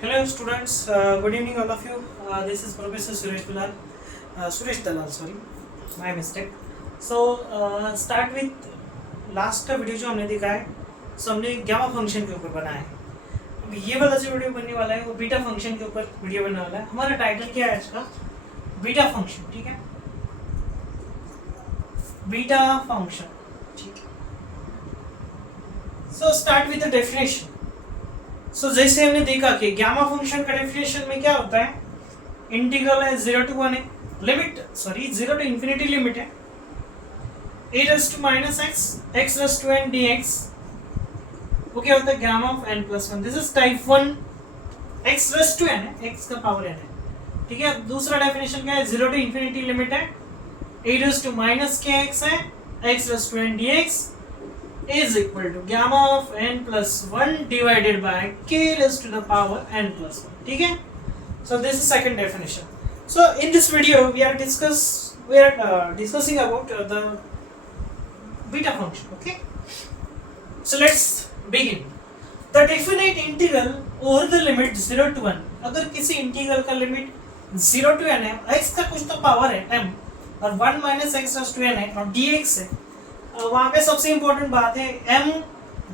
Hello students, good evening all of you. This is Professor Suresh Dalal, sorry, my mistake. So start with last का video जो हमने देखा है, सो हमने gamma function के ऊपर बनाया है. अब ये वाला जो वीडियो बनने वाला है वो बीटा फंक्शन के ऊपर वीडियो बनने वाला है. हमारा टाइटल क्या है आज का? Beta function. ठीक है, बीटा फंक्शन. ठीक है, so start with the definition. So जैसे हमने देखा कि गामा फंक्शन का डेफिनेशन में क्या होता है, इंटीग्रल है 0 to 1 है, limit sorry 0 to infinity limit है a raised to minus x x raised to n dx. वो क्या होता है, gamma of n plus 1. This is type 1. x raised to n है, x का पावर n है. ठीक है, दूसरा डेफिनेशन क्या है, 0 to इंफिनिटी लिमिट है, a raised to minus kx है, x raised to n dx is equal to gamma of n plus 1 divided by k raised to the power n plus 1. ठीक है, so this is second definition. So in this video we are discussing about the beta function. Okay, so let's begin. The definite integral over the limit 0 to 1. अगर किसी integral का limit 0 to n है, x का कुछ तो power है m और 1 minus x raised to n है और dx है, वहाँ पे सबसे इंपॉर्टेंट बात है m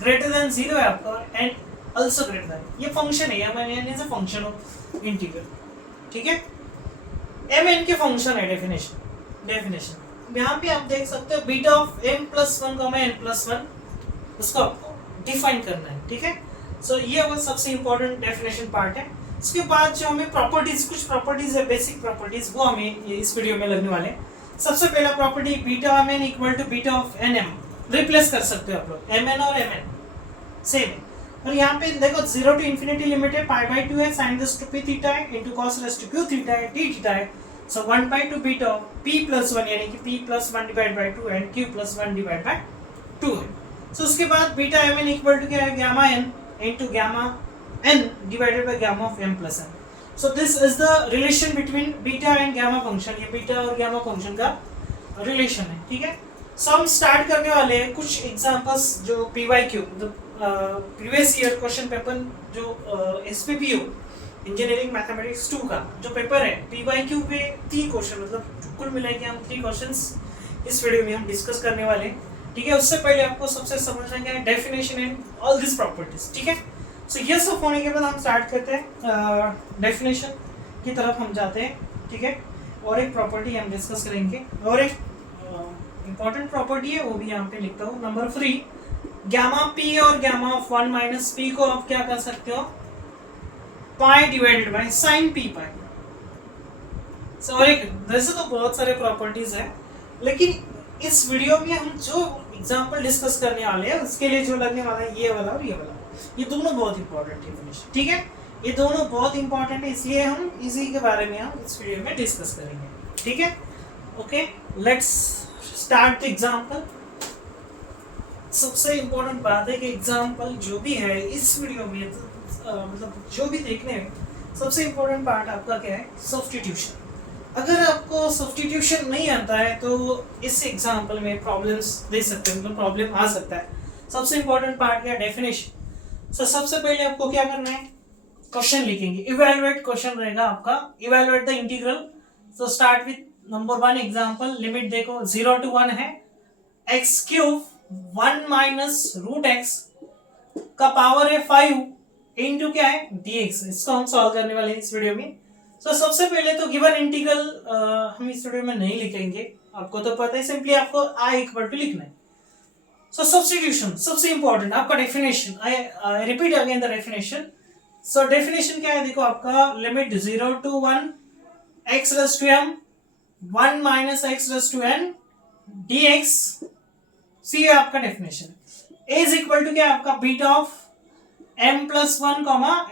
ग्रेटर देन 0 है आपका और n also ग्रेटर देन. ये फंक्शन है, m n is a function of integral. ठीक है, m n के फंक्शन है. डेफिनेशन यहाँ पे आप देख सकते हो, beta of m plus 1 n plus 1, उसको आपको डिफाइन करना है. ठीक है, सो ये वो सबसे इंपॉर्टेंट डेफिनेशन पार्ट है. इसके बाद जो हमें प्रॉपर्टीज, कुछ प्रॉपर्टीज है, बेसिक प्रॉपर्टीज, वो हमें इस वीडियो में लगने वाले हैं. सबसे पहला property, beta M N equal to beta of N M. Replace कर सकते हो आप लोग, एम एन और एम एन सेम है. और यहाँ पे देखो 0 to इंफिनिटी लिमिट है, पाई बाई 2 है, sine raise to P theta है, into cos raise to Q theta है, डी थीटा है. So 1 by 2 beta of P plus 1 यानी कि P plus 1 divide by 2 and Q plus 1 divide by 2 है. So उसके बाद beta M N equal to क्या है, gamma N into gamma N divided by gamma of M plus N. So this is the relation between beta and gamma function. ये beta और gamma function का relation है. ठीक है, सो हम start करने वाले हैं कुछ एग्जांपल्स जो PYQ, previous year question paper, जो एसपीपीयू इंजीनियरिंग मैथमेटिक्स 2 का जो पेपर है, पीवाईक्यू पे 3 क्वेश्चन, मतलब कुल मिला के हम 3 क्वेश्चंस इस वीडियो में हम डिस्कस करने वाले हैं. ठीक है, उससे पहले आपको सबसे समझना क्या है, definition and all this properties. ठीक है, सो ये सब होने के बाद हम स्टार्ट करते हैं, डेफिनेशन की तरफ हम जाते हैं. ठीक है, और एक प्रॉपर्टी हम डिस्कस करेंगे, और एक इंपॉर्टेंट प्रॉपर्टी है वो भी यहाँ पे लिखता हूँ. नंबर 3, गामा पी और गामा ऑफ 1 माइनस पी को आप क्या कर सकते हो, पाई divided by sine P pi. Sorry, वैसे तो बहुत सारे प्रॉपर्टीज है, लेकिन इस वीडियो में हम जो एग्जांपल डिस्कस करने वाले हैं उसके लिए जो लगने वाला है, ये वाला और ये वाला, ये दोनों बहुत इंपॉर्टेंट है. ठीक है, ये दोनों बहुत इंपॉर्टेंट है, इसलिए हम इसी के बारे में हम इस वीडियो में डिस्कस करेंगे. ठीक है, okay, let's start the example. सबसे इंपॉर्टेंट बात है कि एग्जांपल जो भी है इस वीडियो में, मतलब जो भी देखने हैं, सबसे इंपॉर्टेंट पार्ट आपका क्या है, सब्स्टिट्यूशन. अगर आपको सब्स्टिट्यूशन नहीं आता है तो इस एग्जांपल में प्रॉब्लम्स दे सकते हैं, मतलब प्रॉब्लम आ सकता है. सबसे इंपॉर्टेंट पार्ट क्या है, डेफिनेशन. सो सबसे पहले आपको क्या करना है, क्वेश्चन लिखेंगे, इवैल्यूएट क्वेश्चन रहेगा आपका, evaluate the integral. So start with number 1 example. Limit देखो 0 to 1 है, x cube 1 minus root X का पावर है 5 इनटू क्या है, dx. इसको हम सॉल्व करने वाले हैं इस वीडियो में. सो सबसे पहले तो गिवन इंटीग्रल हम इस वीडियो में नहीं लिखेंगे, आपको तो पता है, सिंपली आपको i इक्वल टू लिखना है. सो सब्स्टिट्यूशन सबसे इंपॉर्टेंट, आपका definition. I repeat again the definition. So definition क्या है, देखो आपका limit 0 to 1 x raised to m 1 minus x raised to n dx. सी है आपका definition. a is equal to क्या आपका, beta of m plus 1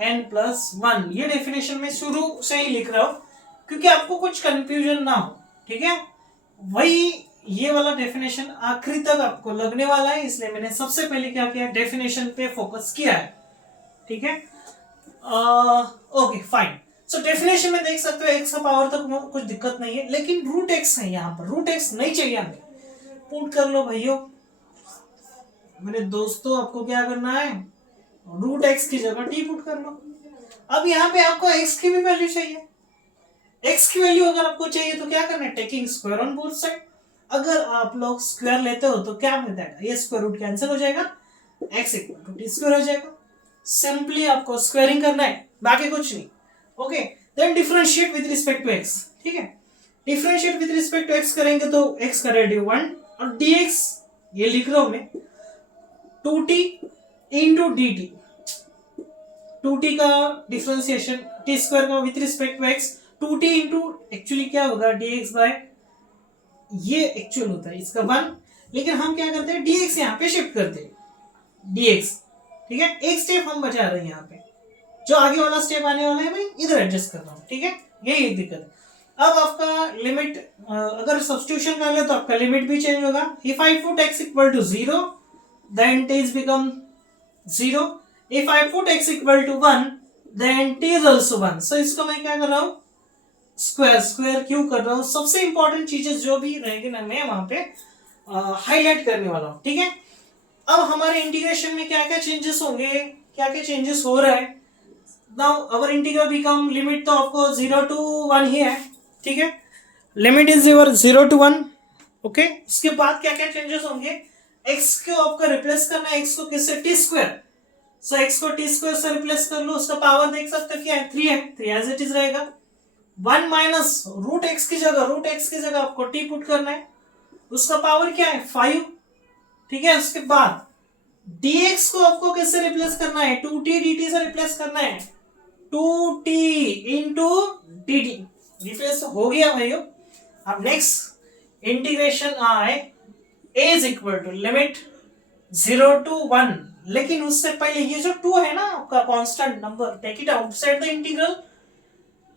n plus 1. ये डेफिनेशन में शुरू से ही लिख रहा हूं क्योंकि आपको कुछ कंफ्यूजन ना हो. ठीक है, वही ये वाला डेफिनेशन आखिरी तक आपको लगने वाला है, इसलिए मैंने सबसे पहले क्या किया, डेफिनेशन पे फोकस किया है. ठीक है, ओके फाइन. सो डेफिनेशन में देख सकते हो x का पावर तक कुछ दिक्कत नहीं है, लेकिन रूट x है, यहाँ पर रूट x नहीं चाहिए हमें. पुट कर लो भाइयों, मेरे दोस्तों, आपको क्या करना है, रूट x की जगह t पुट कर लो. अब यहाँ पे आपको x की भी वैल्यू चाहिए। x की वैल्यू अगर आपको चाहिए तो क्या करना है, taking square on both side. अगर आप लोग स्क्वायर लेते हो तो क्या मिलता है, ये स्क्वायर रूट कैंसिल हो जाएगा, x equal to T square हो जाएगा। सिंपली आपको स्क्वायरिंग करना है, बाकी कुछ नहीं। Okay, then differentiate with respect to x। ठीक है, differentiate with respect to x करेंगे तो x का रेडियो 1 और dx ये लिख रहा हूं मैं 2t इंटू dt। 2t का डिफरेंशिएशन t स्क्वायर का with respect to x 2t into actually क्या होगा dx बाय, ये एक्चुअल होता है इसका 1, लेकिन हम क्या करते हैं dx यहाँ पे शिफ्ट करते हैं dx। ठीक है, एक स्टेप हम बचा रहे हैं यहाँ पे, जो आगे वाला स्टेप आने वाला है मैं इधर एडजस्ट कर रहा हूँ। ठीक है, यही एक दिक्कत है। अब आपका लिमिट अगर सब्स्टिट्यूशन कर ले तो आपका लिमिट भी चेंज होगा। If I put x equal to 0 then t is become 0, if I put x equal to 1 then t is also 1। So इसको मैं क्या कर रहा हूँ, स्क्वायर स्क्वायर क्यों कर रहा हूँ। सबसे इंपॉर्टेंट चीजें जो भी रहेगी ना मैं वहां पे हाईलाइट करने वाला हूँ। ठीक है, अब हमारे इंटीग्रेशन में क्या क्या चेंजेस होंगे, क्या क्या चेंजेस हो रहा है। Now our integral become, limit तो आपको 0 to 1 ही है। ठीक है, limit is your 0 to 1। Okay, उसके बाद क्या क्या चेंजेस होंगे, x को आपको रिप्लेस करना है, x को किससे, टी स्क्वायर। सो x को टी स्क्वायर से रिप्लेस कर लो, उसका पावर देख सकते हो क्या है, 3 है, 3 एज इट इज रहेगा। 1 माइनस रूट एक्स की जगह आपको t पुट करना है, उसका पावर क्या है 5। ठीक है, उसके बाद dx को आपको किससे रिप्लेस करना है, 2t dt से रिप्लेस करना है, 2t इंटू dt रिप्लेस हो गया भाइयों। अब नेक्स्ट इंटीग्रेशन आए a is equal to limit 0 to 1, लेकिन उससे पहले ये जो 2 है ना आपका constant number, take it outside the integral,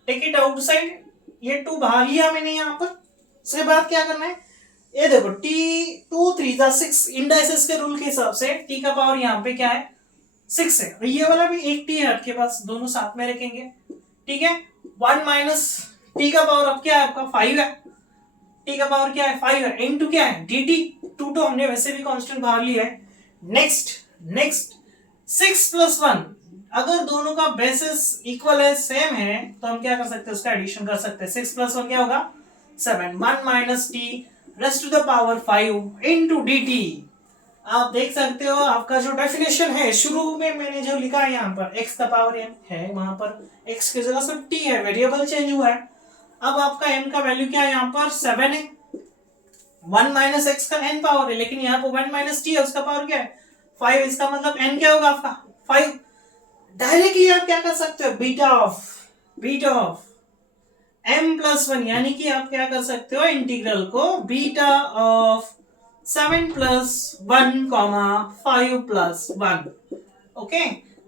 take it outside, ये 2 बाहर लिया मैंने यहाँ पर। उसके बाद क्या करना है, ये देखो t 2 3 6 इंडाइसेस के रूल के हिसाब से t का पावर यहाँ पे क्या है 6 है, और ये वाला भी एक t है आपके पास, दोनों साथ में रखेंगे। ठीक है, 1 माइनस t का पावर अब क्या है आपका 5 है, t का पावर क्या है 5 है, इनटू क्या है dt, 2 तो हमने वैसे भी कांस्टेंट बाहर लिया है। नेक्स्ट 6 प्लस 1, अगर दोनों का बेसिस इक्वल है, सेम है, तो हम क्या कर सकते हैं, उसका एडिशन कर सकते हैं। 6 प्लस 1 क्या होगा 7, 1 minus t raised to the power 5 into dt। आप देख सकते हो आपका जो डेफिनेशन है, शुरू में मैंने जो लिखा है यहाँ पर x का पावर m है, वहां पर x की जगह सिर्फ t है, वेरिएबल चेंज हुआ है। अब आपका m का वैल्यू क्या है, यहाँ पर 7 है, 1 माइनस x का n पावर है, लेकिन यहाँ पर 1 माइनस t है, उसका पावर क्या है 5, इसका मतलब n क्या होगा आपका 5। डायरेक्टली आप क्या कर सकते हो, बीटा ऑफ m प्लस 1, यानी कि आप क्या कर सकते हो, इंटीग्रल को beta of 7 plus 1 5 plus 1। Okay,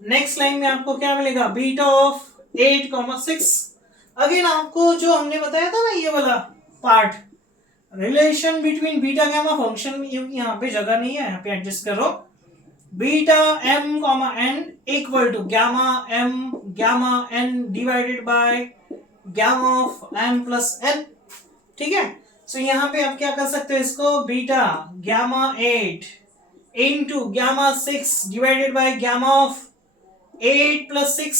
next line में आपको क्या मिलेगा, बीटा ऑफ 8 6। अगेन आपको जो हमने बताया था ना ये वाला part, relation between beta gamma function, यहाँ पे जगह नहीं है, यहाँ पे एडजस्ट करो, beta m n equal to gamma n divided by gamma of m plus n। ठीक है, सो यहाँ पे आप क्या कर सकते हो, इसको beta gamma 8 into gamma 6 divided by gamma of 8 plus 6,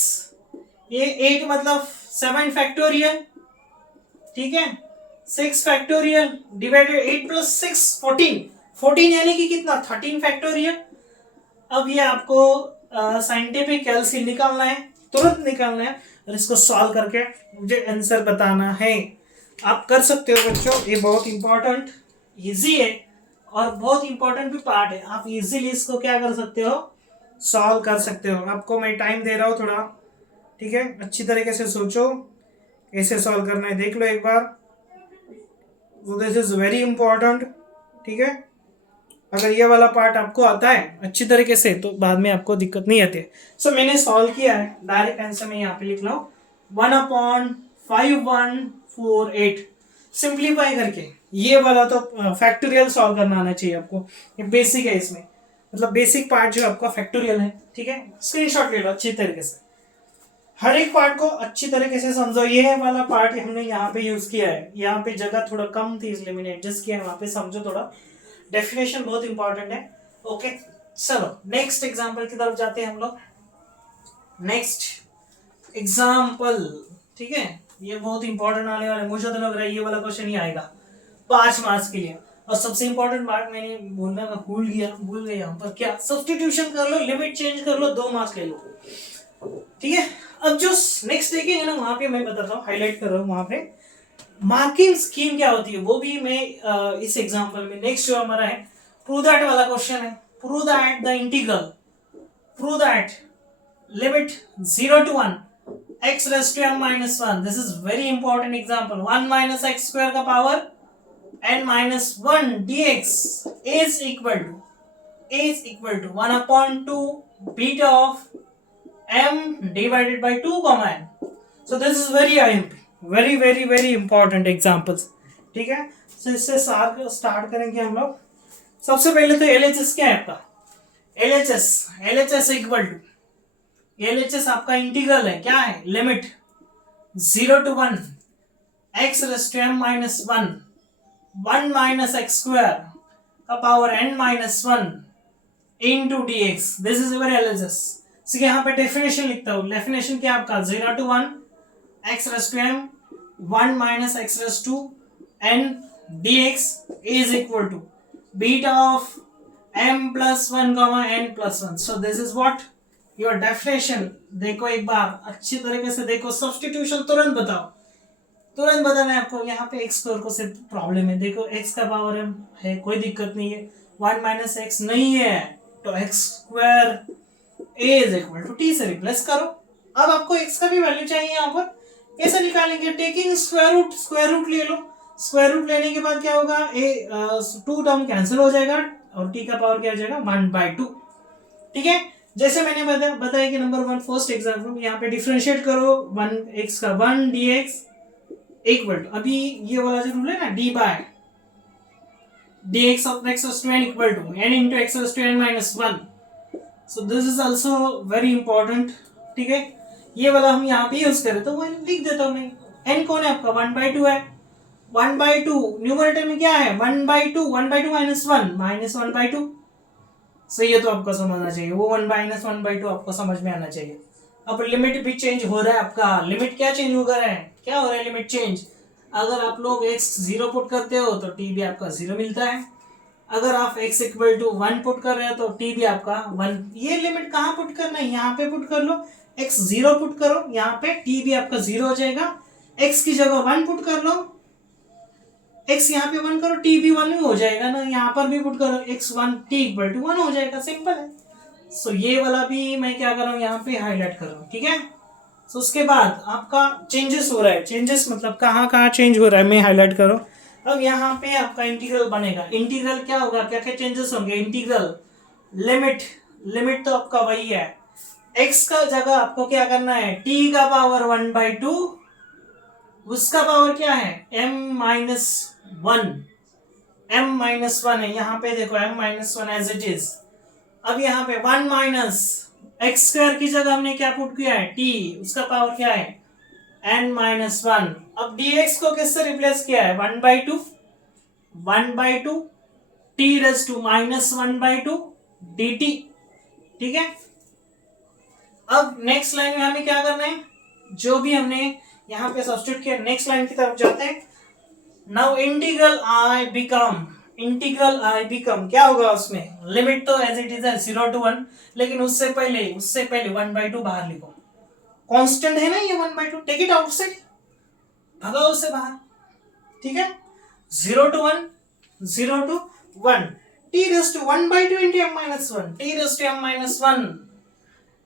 ये 8 मतलब 7 फैक्टोरियल। ठीक है, 6 फैक्टोरियल डिवाइडेड 8 प्लस 6 14 यानी कि कितना 13 फैक्टोरियल। अब ये आपको साइंटिफिक कैलसी निकालना है, तुरंत निकालना है, और इसको सॉल्व करके मुझे आंसर बताना है। आप कर सकते हो बच्चों, ये बहुत इंपॉर्टेंट इजी है और बहुत इंपॉर्टेंट भी पार्ट है। आप इजीली इसको क्या कर सकते हो, सॉल्व कर सकते हो। आपको मैं टाइम दे रहा हूँ थोड़ा, ठीक है, अच्छी तरीके से सोचो कैसे सॉल्व करना है, देख लो एक बार। This is very important. ठीक है, अगर ये वाला पार्ट आपको आता है अच्छी तरीके से तो बाद में आपको दिक्कत नहीं आती है। सो मैंने सॉल्व किया है, डायरेक्ट आंसर में यहाँ पे लिख लो 1/5148। सिंप्लीफाई करके ये वाला तो फैक्टोरियल सॉल्व करना आना चाहिए आपको, ये बेसिक है, इसमें मतलब बेसिक पार्ट जो आपका फैक्टोरियल है। ठीक है, स्क्रीनशॉट ले लो अच्छी तरीके से, हर एक पार्ट को अच्छी तरीके से समझो। ये वाला पार्ट हमने यहाँ पे यूज किया है, यहाँ पे जगह थोड़ा कम थी इसलिए मैंने एडजस्ट किया है, वहां पे समझो थोड़ा, डेफिनेशन बहुत इंपॉर्टेंट है। ओके, चलो नेक्स्ट एग्जांपल की तरफ जाते हैं हम लोग। नेक्स्ट एग्जाम्पल, ठीक है, ये बहुत इंपॉर्टेंट आने वाला है, मुझे तो लग रहा है ये वाला क्वेश्चन ही आएगा 5 मार्क्स के लिए। और सबसे इंपॉर्टेंट बात मैंने बोलना का भूल गया यहाँ पर, क्या सब्स्टिट्यूशन कर लो, लिमिट चेंज कर लो, 2 मार्क्स ले लो, ठीक है। अब जो नेक्स्ट देखेंगे ना, वहां पे मैं बताता हूँ, हाईलाइट कर रहा हूँ वहां पे मार्किंग स्कीम क्या होती है, वो भी मैं इस एग्जाम्पल में, नेक्स्ट जो हमारा है प्रूव दैट वाला क्वेश्चन है, prove that the integral, prove that limit 0 to 1 x raised to m minus 1, this is very important example, 1 minus x square का power n minus 1 dx is equal to 1 upon 2 beta of m divided by 2 comma n. So this is very IMP, very important examples, ठीक है। so इससे start करेंगे हम लोग। सबसे पहले तो LHS क्या है आपका, LHS इक्वल टू, LHS आपका इंटीग्रल है, क्या है, limit 0 to 1 x raised to m minus 1 minus x square का power n minus 1 into dx, this is our LHS। so यहाँ पे डेफिनेशन लिखता हूँ, डेफिनेशन क्या आपका 0 to 1 x raised to m 1 minus x raised to n dx is equal to beta of m plus 1 comma n plus 1। so this is what your definition. देखो एक बार अच्छी तरीके से देखो, सब्स्टिट्यूशन तुरंत बताओ, तुरंत बताना है आपको। यहाँ पे एक्स स्क्वायर को सिर्फ प्रॉब्लम है, देखो एक्स का पावर है, कोई दिक्कत नहीं है, 1 माइनस एक्स नहीं है तो x square is equal to t से रिप्लेस करो। अब आपको एक्स का भी वैल्यू चाहिए, यहाँ पर कैसे निकालेंगे, टेकिंग स्क्वायर रूट ले लो, स्क्वायर रूट लेने के बाद क्या होगा, 2 टर्म कैंसिल हो जाएगा और टी का पावर क्या हो जाएगा 1/2, ठीक है। जैसे मैंने बताया कि नंबर 1 फर्स्ट एग्जाम्पल, यहाँ पे डिफरेंशिएट करो 1x का 1 dx इक्वल टू, अभी ये वाला जो रूल है ना, d by dx of x raised to n equal to n into x raised to n minus 1। So this is also very important, ठीक है। ये वाला हम यहाँ पे यूज करें तो मैं लिख देता हूँ, मैं n कौन है आपका 1/2 है, 1/2 न्यूमरेटर में क्या है 1/2 minus 1 1/2। सो ये तो आपको समझना चाहिए, वो 1 minus 1/2 आपको समझ में आना चाहिए। अब लिमिट भी चेंज हो रहा है आपका, लिमिट क्या चेंज हो रहा है, क्या हो रहा है लिमिट चेंज, अगर आप लोग x 0 पुट करते हो तो t भी आपका 0 मिलता है, अगर आप x इक्वल टू 1 पुट कर रहे हो तो t भी आपका 1। ये लिमिट कहाँ पुट करना है, यहाँ पे पुट कर लो, x 0 पुट करो, यहाँ पे t भी आपका 0 हो जाएगा, x की जगह 1 पुट कर लो, x यहाँ पे 1 करो, t भी 1 हो जाएगा ना, यहाँ पर भी पुट करो x 1 t इक्वल टू 1 हो जाएगा, सिंपल है। सो ये वाला भी मैं क्या कर रहा हूँ यहाँ पे हाईलाइट कर रहा हूँ, ठीक है। सो उसके बाद आपका चेंजेस हो रहा है, चेंजेस मतलब कहाँ चेंज हो रहा है मैं हाईलाइट कर रहा हूँ। अब यहाँ पे आपका इंटीग्रल बनेगा, इंटीग्रल क्या होगा, क्या क्या चेंजेस होंगे, इंटीग्रल लिमिट तो आपका वही है, x का जगह आपको क्या करना है, t का पावर 1/2, उसका पावर क्या है m-1 है, यहाँ पे देखो m-1 एज इट इज। अब यहाँ पे 1 माइनस एक्स स्क्वायर की जगह हमने क्या पुट किया है t, उसका पावर क्या है n-1। अब dx को किससे रिप्लेस किया है 1/2 t रेज टू -1/2 dt, ठीक है। अब नेक्स्ट लाइन में हमें क्या करना है, जो भी हमने यहाँ पे सब्स्टिट्यूट किया, नेक्स्ट लाइन की तरफ जाते हैं। नाउ इंटीग्रल आई बिकम क्या होगा, उसमें लिमिट तो एज इट इज है 0 to 1, लेकिन उससे पहले 1/2 बाहर लिखो, कांस्टेंट है ना ये 1/2, टेक इट आउटसाइड, भगाओ उससे बाहर, ठीक है। 0 to 1 t raised to 1/2 into m-1, t raised to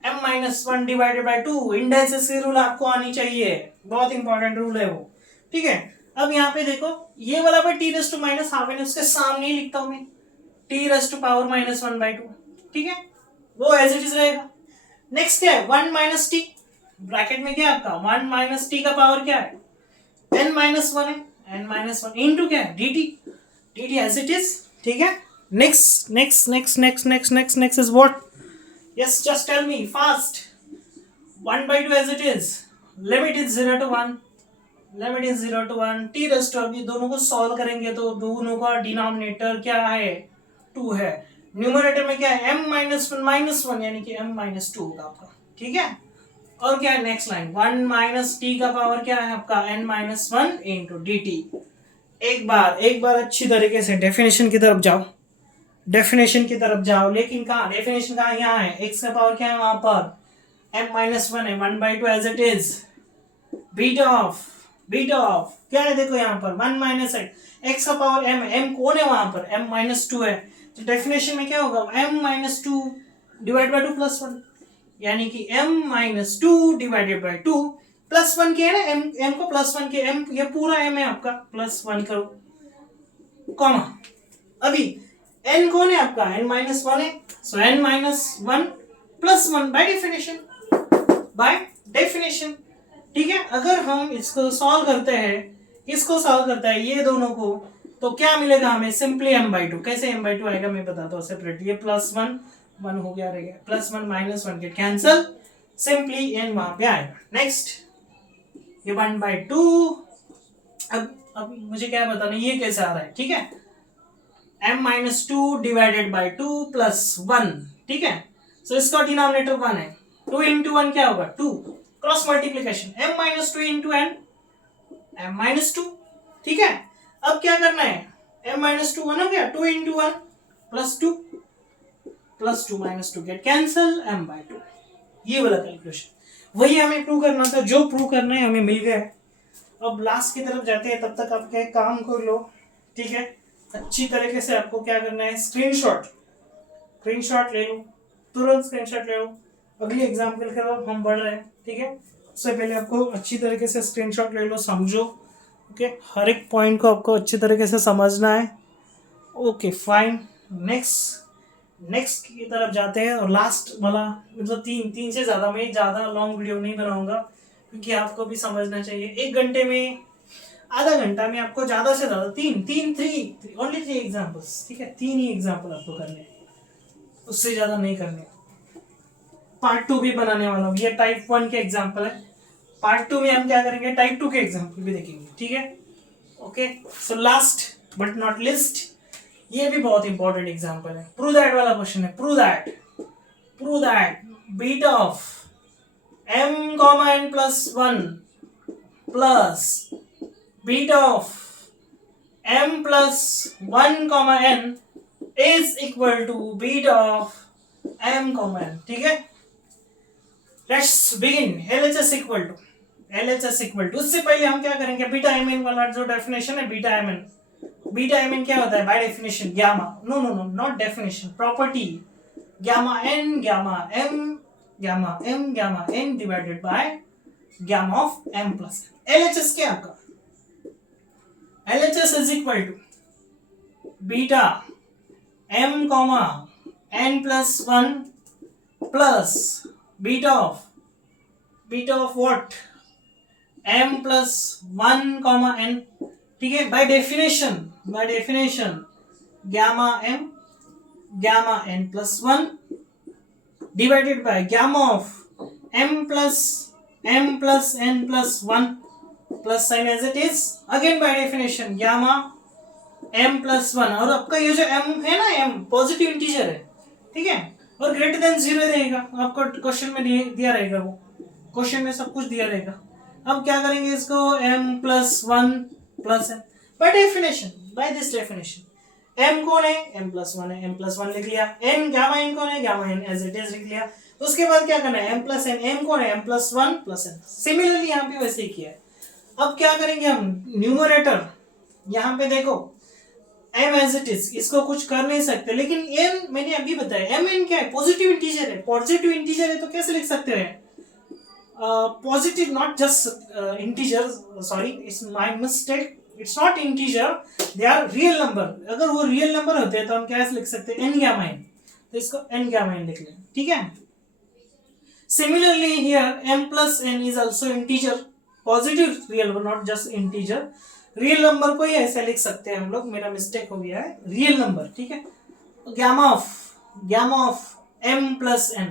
m-1 divided by 2, indices की रूल आपको आनी चाहिए, बहुत इंपॉर्टेंट रूल है वो, ठीक है। अब यहाँ पे देखो ये वाला पे t रेस्ट टू -1/2 है, उसके सामने ही लिखता हूं मैं t रेस्ट टू पावर -1/2, ठीक है, वो एज इट इज रहेगा। नेक्स्ट क्या है 1 माइनस टी, ब्रैकेट में क्या आपका 1 माइनस टी का पावर क्या है n-1 है, n-1 इनटू क्या है dt एज इट इज, ठीक है। Next is what, yes just tell me fast, 1/2 as it is, limit is 0 to 1 t raised to, अभी दोनों को सॉल्व करेंगे तो दोनों का डिनोमिनेटर क्या है 2 है, न्यूमरेटर में क्या है m-1 यानी कि m-2 होगा आपका, ठीक है। और क्या है नेक्स्ट लाइन, 1 माइनस टी का पावर क्या है आपका n minus one into D T. एक बार अच्छी तरीके से डेफिनेशन की तरफ जाओ, डेफिनेशन की तरफ जाओ, लेकिन कहाँ डेफिनेशन कहाँ, यहाँ है, x का पावर क्या है वहां पर m माइनस वन है, 1/2 as it is, beta of क्या है देखो यहाँ पर 1 माइनस x का पावर m, m कौन है वहां पर, m माइनस टू है, तो डेफिनेशन में क्या होगा m minus two divide by two plus one, यानी कि m minus two divided by two plus one के है ना, m को प्लस वन के, m ये पूरा m है आपका, प्लस वन करो कॉमा, अभी n कौन है आपका n माइनस वन है, सो n minus one plus one by definition. ठीक है, अगर हम इसको सॉल्व करते हैं, इसको सॉल्व करता है ये दोनों को, तो क्या मिलेगा हमें, सिंपली m/2, कैसे m/2 आएगा मैं बताता हूँ सेपरेट, ये प्लस वन वन हो गया, रहेगा प्लस वन माइनस वन के कैंसल, सिंपली n वहां पे आएगा। नेक्स्ट ये 1/2, अब मुझे क्या बताना ये कैसे आ रहा है, ठीक है, m minus two divided by two plus one, ठीक है, सो इसका डिनोमिनेटर वन है, 2 इंटू वन क्या होगा 2, cross multiplication m minus two into n, m minus two, ठीक है, अब क्या करना है, m माइनस टू वन हो गया, 2 into one plus two minus two get cancel, m/2, ये वाला कैलकुलेशन वही हमें प्रूव करना था, जो प्रूव करना है हमें मिल गया है। अब लास्ट की तरफ जाते हैं, तब तक आप क्या काम कर लो, ठीक है, अच्छी तरीके से आपको क्या करना है, स्क्रीनशॉट ले लो, तुरंत स्क्रीनशॉट ले लो, अगली एग्जाम्पल की तरफ हम बढ़ रहे हैं, ठीक है, उससे पहले आपको अच्छी तरीके से स्क्रीनशॉट ले लो, समझो, ओके, हर एक पॉइंट को आपको अच्छी तरीके से समझना है, ओके फाइन। नेक्स्ट की तरफ जाते हैं, और लास्ट वाला मतलब तीन से ज़्यादा, मैं ज़्यादा लॉन्ग वीडियो नहीं बनाऊंगा क्योंकि आपको भी समझना चाहिए, 1 घंटे में, आधा घंटा में आपको ज़्यादा से ज़्यादा ओनली 3 एग्जाम्पल्स, ठीक है, 3 ही एग्जाम्पल आपको करने हैं, उससे ज़्यादा नहीं करने। पार्ट 2 भी बनाने वाला हूँ, ये टाइप 1 के एग्जाम्पल है, पार्ट 2 में हम क्या करेंगे, टाइप 2 के एग्जाम्पल भी देखेंगे, ठीक है, okay. So last but not least, ये भी बहुत इंपॉर्टेंट एग्जाम्पल है, प्रूव दैट वाला क्वेश्चन है, prove that beta of m, n plus one plus beta of m plus one n is equal to beta of m, n, ठीक है। Let's begin, LHS equal to, उससे पहले हम क्या करेंगे, बीटा mn वाला जो डेफिनेशन है, बीटा mn क्या होता है by definition, gamma, no not definition, property, gamma n gamma n divided by gamma of m plus n। LHS क्या आपका, LHS is equal to beta m n plus one plus beta of what m plus one n, ठीक है, by definition gamma n plus one divided by gamma of m plus n plus one plus sign as it is, again by definition gamma m plus one, और आपका ये जो m है ना, m positive integer है, ठीक है, और ग्रेटर देन 0 रहेगा, आपको क्वेश्चन में दिया रहेगा, वो क्वेश्चन में सब कुछ दिया रहेगा। अब क्या करेंगे इसको, m plus one plus n by definition, by this definition, m कौन है, m प्लस वन है, m प्लस वन लिख लिया, n गामा n कौन है, gamma n as it is लिख लिया, उसके बाद क्या करना है, m प्लस n, m कौन है, m plus one plus n, similarly यहाँ पे वैसे ही किया है। अब क्या करेंगे हम, न्यूमरेटर यहाँ पे देखो m एज इट इज, इसको कुछ कर नहीं सकते, लेकिन m मैंने अभी बताया, mn क्या है, पॉजिटिव इंटीजर है, तो कैसे लिख सकते हैं, positive, not just integer, sorry it's my mistake, it's not integer, they are real number, अगर वो रियल नंबर होते हैं तो हम क्या लिख सकते हैं, n गामा n, तो इसको n गामा n लिख लें, ठीक है। Similarly here m plus n is also integer, positive real number, not just integer, real number को ही ऐसे लिख सकते हैं हम लोग, मेरा मिस्टेक हो गया है, रियल नंबर, ठीक है, gamma of m plus n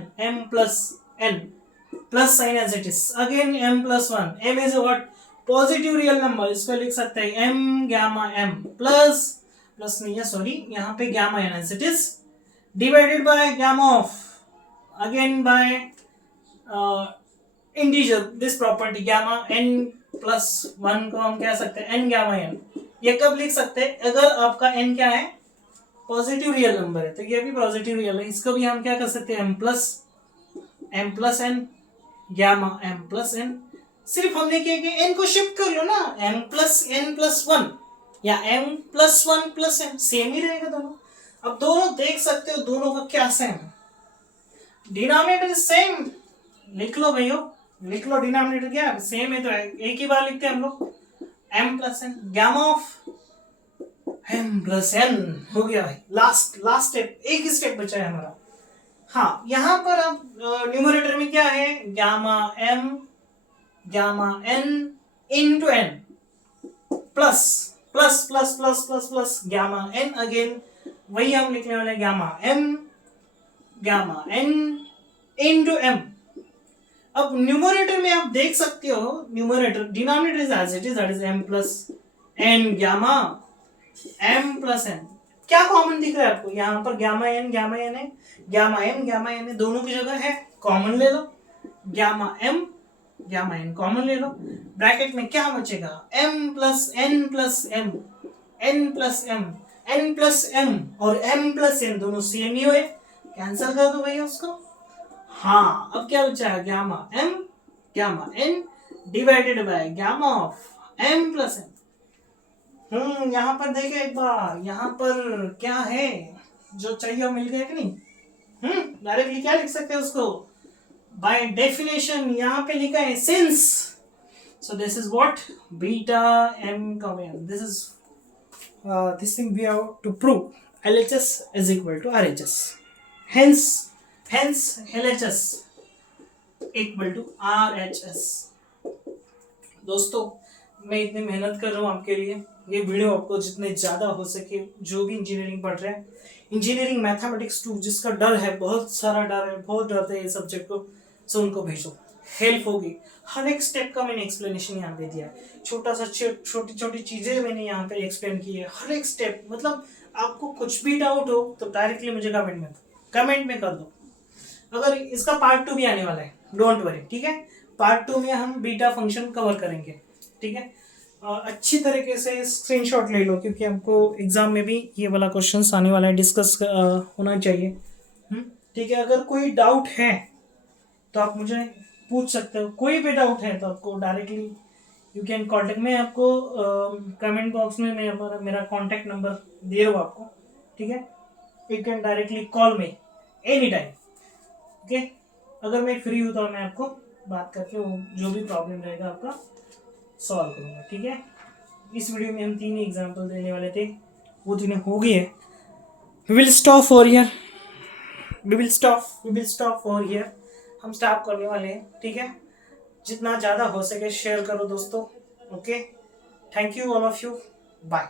plus sign as it is, again m plus one, m is what, positive real number, इसको लिख सकते हैं m गामा m प्लस नहीं है, सॉरी, यहाँ पे gamma n as it is, divided by gamma of, again by integer this property gamma n plus 1 को हम कह सकते हैं n गामा n। ये कब लिख सकते हैं? अगर आपका n क्या है? पॉजिटिव रियल नंबर है, तो ये भी पॉजिटिव रियल है। इसको भी हम क्या कर सकते हैं? m plus n gamma m plus n। सिर्फ हमने क्या किया, n को शिफ्ट कर लो ना, m प्लस n प्लस 1 या m plus 1 plus n, same ही रहेगा दोनों। अब दोनों देख सकते हो, दोनों का क्या सेम है? Denominator is same. लिख लो भैया, लिख लो, डिनोमिनेटर क्या सेम है, तो एक ही बार लिखते हैं हम लोग, m plus n gamma of m plus n हो गया भाई। लास्ट स्टेप, एक ही स्टेप बचा है हमारा। हाँ, यहाँ पर अब न्यूमरेटर में क्या है? Gamma m gamma n into n plus plus plus plus plus plus gamma n again, वही हम लिखने वाले gamma m gamma n into m। अब न्यूमरेटर में आप देख सकते हो, numerator denominator is as it is, that is m plus n gamma m plus n। क्या कॉमन दिख रहा है आपको? यहाँ पर गामा n है, गामा m है, दोनों की जगह है, कॉमन ले लो, gamma m gamma n common ले लो। ब्रैकेट में क्या बचेगा? m plus n plus m, n plus m, n plus m और m प्लस n दोनों सेम ही हुए, कैंसिल कर दो भैया उसको। हाँ, अब क्या बचा है? Gamma m gamma n divided by gamma of m plus n। यहाँ पर देखे एक बार, यहाँ पर क्या है? जो चाहिए वो मिल गया कि नहीं? डायरेक्टली क्या लिख सकते हैं उसको? बाय डेफिनेशन यहाँ पे लिखा है since, so this is what? Beta m comma n, this is this thing we have to prove LHS is equal to RHS, hence LHS equal to RHS। दोस्तों, मैं इतनी मेहनत कर रहा हूँ आपके लिए, ये वीडियो आपको जितने ज़्यादा हो सके, जो भी इंजीनियरिंग पढ़ रहे हैं, इंजीनियरिंग मैथमेटिक्स 2 जिसका डर है, बहुत सारा डर है, बहुत डरते हैं ये सब्जेक्ट को, सो उनको भेजो, हेल्प होगी। हर एक स्टेप का मैंने एक्सप्लेनेशन यहाँ पे दिया है, छोटा सा छोटी छोटी चीज़ें मैंने यहाँ पे एक्सप्लेन की है, हर एक स्टेप। मतलब आपको कुछ भी डाउट हो तो डायरेक्टली मुझे कमेंट में कर दो। अगर इसका पार्ट 2 भी आने वाला है, डोंट वरी, ठीक है? पार्ट 2 में हम बीटा फंक्शन कवर करेंगे, ठीक है? अच्छी तरीके से स्क्रीनशॉट ले लो, क्योंकि हमको एग्जाम में भी ये वाला क्वेश्चंस आने वाला है, डिस्कस होना चाहिए, ठीक है? अगर कोई डाउट है तो आप मुझे पूछ सकते हो, कोई भी डाउट है तो आपको डायरेक्टली यू कैन कॉन्टेक्ट। मैं आपको कमेंट बॉक्स में मैं मेरा कॉन्टेक्ट नंबर दे रहा हूँ आपको, ठीक है? You can directly call me any time, okay? अगर मैं फ्री हूँ तो मैं आपको बात करके वो जो भी प्रॉब्लम रहेगा आपका सॉल्व करूँगा, ठीक है? इस वीडियो में हम 3 एग्जाम्पल देने वाले थे, वो 3 हो गई है। We will stop for here, हम स्टॉप करने वाले हैं, ठीक है? जितना ज़्यादा हो सके शेयर करो दोस्तों, okay? Thank you all of you, bye.